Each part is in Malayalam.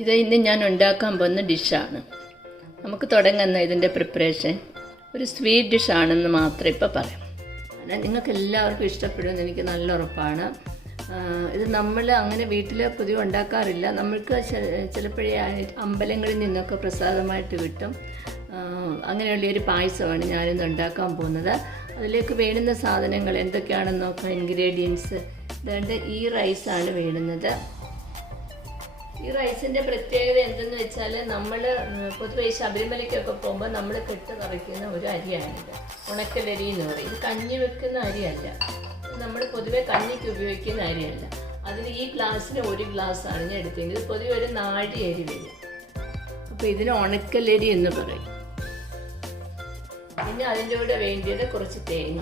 ഇത് ഇന്ന് ഞാൻ ഉണ്ടാക്കാൻ പോകുന്ന ഡിഷാണ്. നമുക്ക് തുടങ്ങുന്ന ഇതിന്റെ പ്രിപ്പറേഷൻ ഒരു സ്വീറ്റ് ഡിഷാണെന്ന് മാത്രം ഇപ്പോൾ പറയാം. നിങ്ങൾക്ക് എല്ലാവർക്കും ഇഷ്ടപ്പെടുമെന്ന് എനിക്ക് നല്ല ഉറപ്പാണ്. ഇത് നമ്മൾ അങ്ങനെ വീട്ടിൽ പൊതുവെ ഉണ്ടാക്കാറില്ല. നമ്മൾക്ക് ചിലപ്പോഴേ അമ്പലങ്ങളിൽ നിന്നൊക്കെ പ്രസാദമായിട്ട് കിട്ടും. അങ്ങനെയുള്ള ഒരു പായസമാണ് ഞാനിന്ന് ഉണ്ടാക്കാൻ പോകുന്നത്. അതിലേക്ക് വേണ്ടുന്ന സാധനങ്ങൾ എന്തൊക്കെയാണെന്ന് നോക്കാം ഇൻഗ്രീഡിയൻസ് ഇതുകൊണ്ട് ഈ റൈസാണ് വേണ്ടുന്നത് ഈ റൈസിന്റെ പ്രത്യേകത എന്തെന്ന് വെച്ചാൽ നമ്മൾ പൊതുവെ ശബരിമലയ്ക്കൊക്കെ പോകുമ്പോൾ നമ്മൾ കെട്ട് നിറയ്ക്കുന്ന ഒരു അരിയാണിത്. ഉണക്കലരി എന്ന് പറയും. ഇത് കഞ്ഞി വെക്കുന്ന അരിയല്ല. നമ്മൾ പൊതുവെ കഞ്ഞിക്ക് ഉപയോഗിക്കുന്ന അരിയല്ല. അതിന് ഈ ഗ്ലാസ്സിന് ഒരു ഗ്ലാസ് ആണ് ഞാൻ ഇത് പൊതുവെ ഒരു നാഴി അരി വരും. അപ്പോൾ ഇതിന് ഉണക്കലരി എന്ന് പറയും. പിന്നെ അതിന്റെ കൂടെ വേണ്ടിയത് കുറച്ച് തേങ്ങ.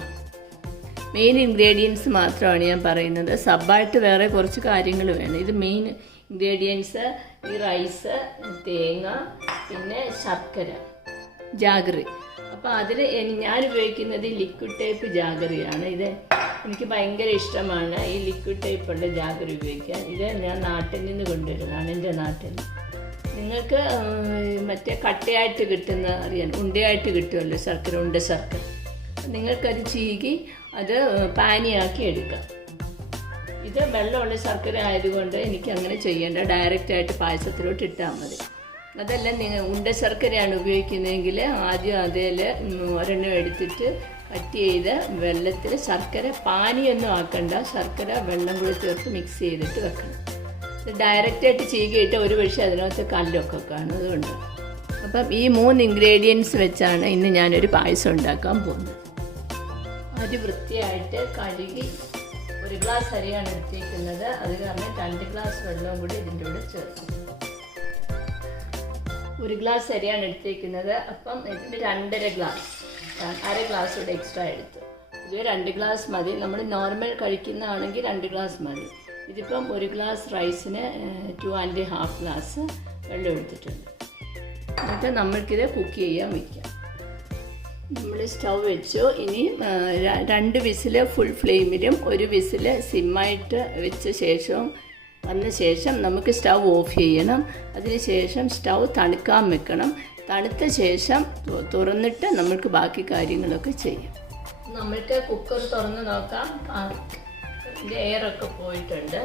മെയിൻ ഇൻഗ്രീഡിയൻസ് മാത്രമാണ് ഞാൻ പറയുന്നത്. സബായിട്ട് വേറെ കുറച്ച് കാര്യങ്ങൾ വേണം. ഇത് മെയിൻ ഇൻഗ്രീഡിയൻസ് ഈ റൈസ് തേങ്ങ പിന്നെ ശർക്കര ജാഗറി. അപ്പോൾ അതിൽ ഞാൻ ഉപയോഗിക്കുന്നത് ലിക്വിഡ് ടൈപ്പ് ജാഗറിയാണ്. ഇത് എനിക്ക് ഭയങ്കര ഇഷ്ടമാണ്. ഈ ലിക്വിഡ് ടൈപ്പുള്ള ജാഗറി ഉപയോഗിക്കാൻ. ഇത് ഞാൻ നാട്ടിൽ നിന്ന് കൊണ്ടുവരുന്നതാണ് എന്റെ നാട്ടിൽ. നിങ്ങൾക്ക് മറ്റേ കട്ടയായിട്ട് കിട്ടുന്ന അറിയാൻ ഉണ്ടയായിട്ട് കിട്ടുമല്ലോ ശർക്കര ഉണ്ട ശർക്കര. നിങ്ങൾക്കത് ചീകി അത് പാനിയാക്കി എടുക്കാം ഇത് വെള്ളമുള്ള ശർക്കര ആയതുകൊണ്ട് എനിക്ക് അങ്ങനെ ചെയ്യേണ്ട. ഡയറക്റ്റ് ആയിട്ട് പായസത്തിലോട്ട് ഇട്ടാൽ മതി. അതല്ല നിങ്ങൾ ഉണ്ട ശർക്കരയാണ് ഉപയോഗിക്കുന്നതെങ്കിൽ ആദ്യം അതിൽ ഒരെണ്ണം എടുത്തിട്ട് കട്ട് ചെയ്ത് വെള്ളത്തിൽ ശർക്കര പാനിയൊന്നും ആക്കണ്ട. ശർക്കര വെള്ളം കൂടി ചേർത്ത് മിക്സ് ചെയ്തിട്ട് വെക്കണം. ഡയറക്റ്റ് ആയിട്ട് ചീകിയിട്ട് ഒരു പക്ഷേ അതിനകത്ത് കല്ലൊക്കെ കാണും. അതുകൊണ്ട്. അപ്പം ഈ മൂന്ന് ഇൻഗ്രീഡിയൻസ് വെച്ചാണ് ഇന്ന് ഞാനൊരു പായസം ഉണ്ടാക്കാൻ പോകുന്നത്. അരി വൃത്തിയായിട്ട് കഴുകി ഒരു ഗ്ലാസ് അരിയാണ് എടുത്തേക്കുന്നത് അത് കാരണം രണ്ട് ഗ്ലാസ് വെള്ളവും കൂടി ഇതിന്റെ കൂടെ ചേർക്കും. ഒരു ഗ്ലാസ് അരിയാണ് എടുത്തേക്കുന്നത് അപ്പം ഇതിന് രണ്ടര ഗ്ലാസ് അര ഗ്ലാസ് കൂടെ എക്സ്ട്രാ എടുത്തു. ഇത് രണ്ട് ഗ്ലാസ് മതി. നമ്മൾ നോർമൽ കഴിക്കുന്നതാണെങ്കിൽ രണ്ട് ഗ്ലാസ് മതി. ഇതിപ്പം ഒരു ഗ്ലാസ് റൈസിന് ടു ആൻഡ് ഹാഫ് ഗ്ലാസ് വെള്ളം എടുത്തിട്ടുണ്ട്. എന്നിട്ട് നമ്മൾക്കിത് കുക്ക് ചെയ്യാൻ വയ്ക്കാം നമ്മൾ സ്റ്റൗ വെച്ചു. ഇനി രണ്ട് വിസിൽ ഫുൾ ഫ്ലെയിമിലും ഒരു വിസിൽ സിമ്മായിട്ട് വെച്ച ശേഷവും വന്ന ശേഷം നമുക്ക് സ്റ്റൗ ഓഫ് ചെയ്യണം. അതിനുശേഷം സ്റ്റൗ തണുക്കാൻ വെക്കണം. തണുത്ത ശേഷം തുറന്നിട്ട് നമ്മൾക്ക് ബാക്കി കാര്യങ്ങളൊക്കെ ചെയ്യാം. നമ്മൾക്ക് കുക്കർ തുറന്ന് നോക്കാം. എയറൊക്കെ പോയിട്ടുണ്ട്.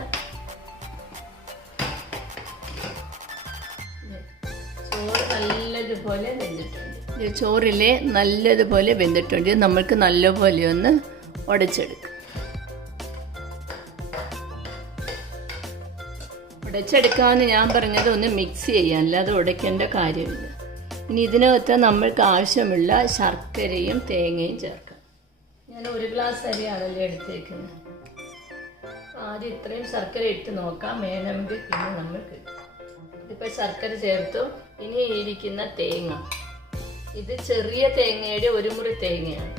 ചോറ് നല്ലതുപോലെ വെന്തിട്ടുണ്ട്. ഇത് ചോറിലെ നല്ലതുപോലെ വെന്തിട്ടുണ്ട്. ഇത് നമ്മൾക്ക് നല്ലപോലെ ഒന്ന് ഉടച്ചെടുക്കാം. ഉടച്ചെടുക്കാമെന്ന് ഞാൻ പറഞ്ഞത് ഒന്ന് മിക്സ് ചെയ്യാം. അല്ലാതെ ഉടയ്ക്കേണ്ട കാര്യമില്ല. ഇനി ഇതിനകത്ത് നമ്മൾക്ക് ആവശ്യമുള്ള ശർക്കരയും തേങ്ങയും ചേർക്കാം. ഞാൻ ഒരു ഗ്ലാസ് അരിയാണല്ലോ എടുത്തേക്കുന്നത്. ആദ്യം ഇത്രയും ശർക്കര ഇട്ട് നോക്കാം. വേണമെങ്കിൽ പിന്നെ നമ്മൾക്ക് ഇതിപ്പോൾ ശർക്കര ചേർത്തു. ഇനി ഇരിക്കുന്ന തേങ്ങ. ഇത് ചെറിയ തേങ്ങയുടെ ഒരു മുറി തേങ്ങയാണ്.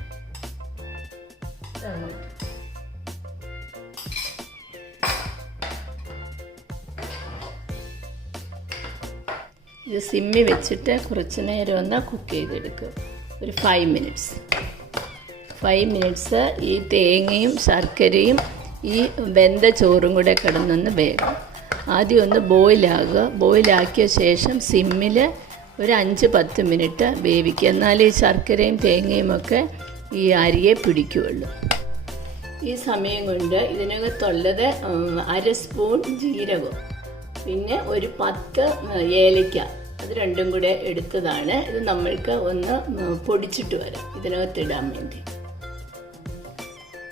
ഇത് സിമ്മി വെച്ചിട്ട് കുറച്ച് നേരം ഒന്ന് കുക്ക് ചെയ്തെടുക്കും ഒരു ഫൈവ് മിനിറ്റ്സ് ഫൈവ് മിനിറ്റ്സ് ഈ തേങ്ങയും ശർക്കരയും ഈ വെന്ത ചോറും കൂടെ കിടന്നൊന്ന് വേഗം ആദ്യം ഒന്ന് ബോയിലാകുക ബോയിലാക്കിയ ശേഷം സിമ്മിൽ ഒരു അഞ്ച് പത്ത് മിനിറ്റ് വേവിക്കുക. എന്നാലേ ഈ ശർക്കരയും തേങ്ങയും ഒക്കെ ഈ അരിയെ പിടിക്കുകയുള്ളൂ. ഈ സമയം കൊണ്ട് ഇതിനകത്തുള്ളത് അര സ്പൂൺ ജീരകം. പിന്നെ ഒരു പത്ത് ഏലയ്ക്ക. അത് രണ്ടും കൂടെ എടുത്തതാണ്. ഇത് നമ്മൾക്ക് ഒന്ന് പൊടിച്ചിട്ട് വരാം. ഇതിനകത്ത് ഇതിനകത്തിടാൻ വേണ്ടി.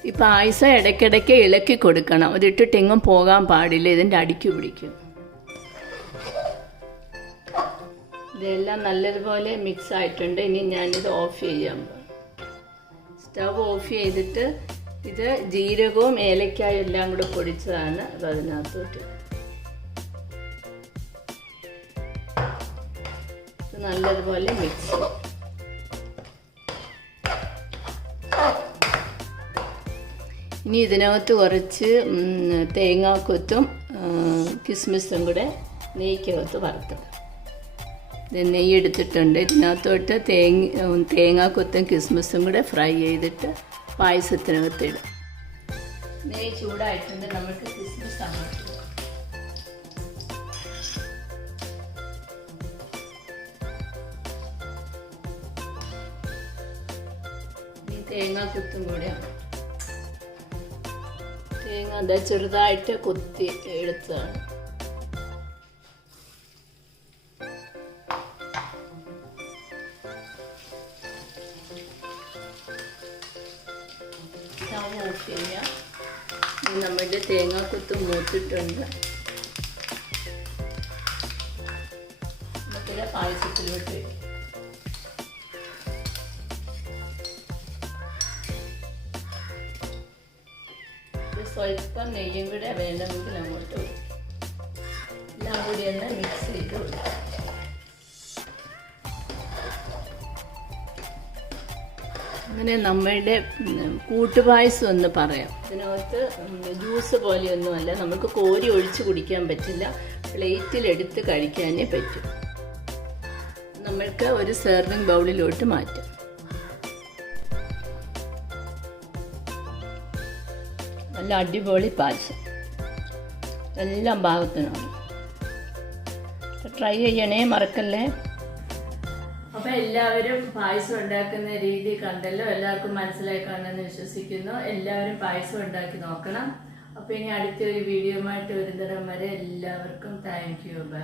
ഈ പായസം ഇടയ്ക്കിടയ്ക്ക് ഇളക്കി കൊടുക്കണം. അതിട്ടിട്ട് എങ്ങും പോകാൻ പാടില്ല. ഇതിന്റെ അടിക്ക് പിടിക്കും. ഇതെല്ലാം നല്ലതുപോലെ മിക്സ് ആയിട്ടുണ്ട്. ഇനി ഞാനിത് ഓഫ് ചെയ്യാം. സ്റ്റവ് ഓഫ് ചെയ്തിട്ട് ഇത് ജീരകവും ഏലക്കായും എല്ലാം കൂടെ പൊടിച്ചതാണ് അത് അതിനകത്തോട്ട്. നല്ലതുപോലെ മിക്സ് ഇനി ഇതിനകത്ത് കുറച്ച് തേങ്ങാക്കൊത്തും കിസ്മിസും കൂടെ നെയ്ക്കകത്ത് വറുത്തിടാം. നെയ്യ് എടുത്തിട്ടുണ്ട്. ഇതിനകത്തോട്ട് തേങ്ങ തേങ്ങാക്കൊത്തും കിസ്മിസും കൂടെ ഫ്രൈ ചെയ്തിട്ട് പായസത്തിനകത്ത് ഇടും നെയ്യ് ചൂടായിട്ടുണ്ട്. നമുക്ക് കിസ്മിസ് അങ്ങോട്ട് തേങ്ങ കുത്തും കൂടെയാണ് തേങ്ങ എന്താ ചെറുതായിട്ട് കുത്തി എടുത്തതാണ്. സ്റ്റവ് ഓഫ് ചെയ്യാം നമ്മുടെ തേങ്ങാക്കുത്ത് മൂത്തിട്ടുണ്ട്. നമുക്കിത് പായസത്തിലോട്ട് വയ്ക്കാം ഇത് സ്വല്പം നെയ്യും കൂടെ വേണമെങ്കിൽ അങ്ങോട്ട്. എല്ലാം കൂടി ഒന്ന് മിക്സ് ചെയ്ത് കൊടുക്കാം അങ്ങനെ നമ്മളുടെ കൂട്ടുപായസം ഒന്ന് പറയാം. ഇതിനകത്ത് ജ്യൂസ് പോലെയൊന്നുമല്ല. നമുക്ക് കോരി ഒഴിച്ച് കുടിക്കാൻ പറ്റില്ല. പ്ലേറ്റിലെടുത്ത് കഴിക്കാനേ പറ്റും. നമ്മൾക്ക് ഒരു സെർവിങ് ബൗളിലോട്ട് മാറ്റാം. നല്ല അടിപൊളി പായസം. എല്ലാം ഭാഗത്തിനാണ് ട്രൈ ചെയ്യണേ മറക്കല്ലേ? അപ്പൊ എല്ലാവരും പായസം ഉണ്ടാക്കുന്ന രീതി കണ്ടല്ലോ എല്ലാവർക്കും മനസ്സിലായി കാണുമെന്ന് വിശ്വസിക്കുന്നു. എല്ലാവരും പായസം ഉണ്ടാക്കി നോക്കണം. അപ്പൊ ഇനി അടുത്തൊരു വീഡിയോ ആയിട്ട് തരം വരെ എല്ലാവർക്കും താങ്ക് യു ബൈ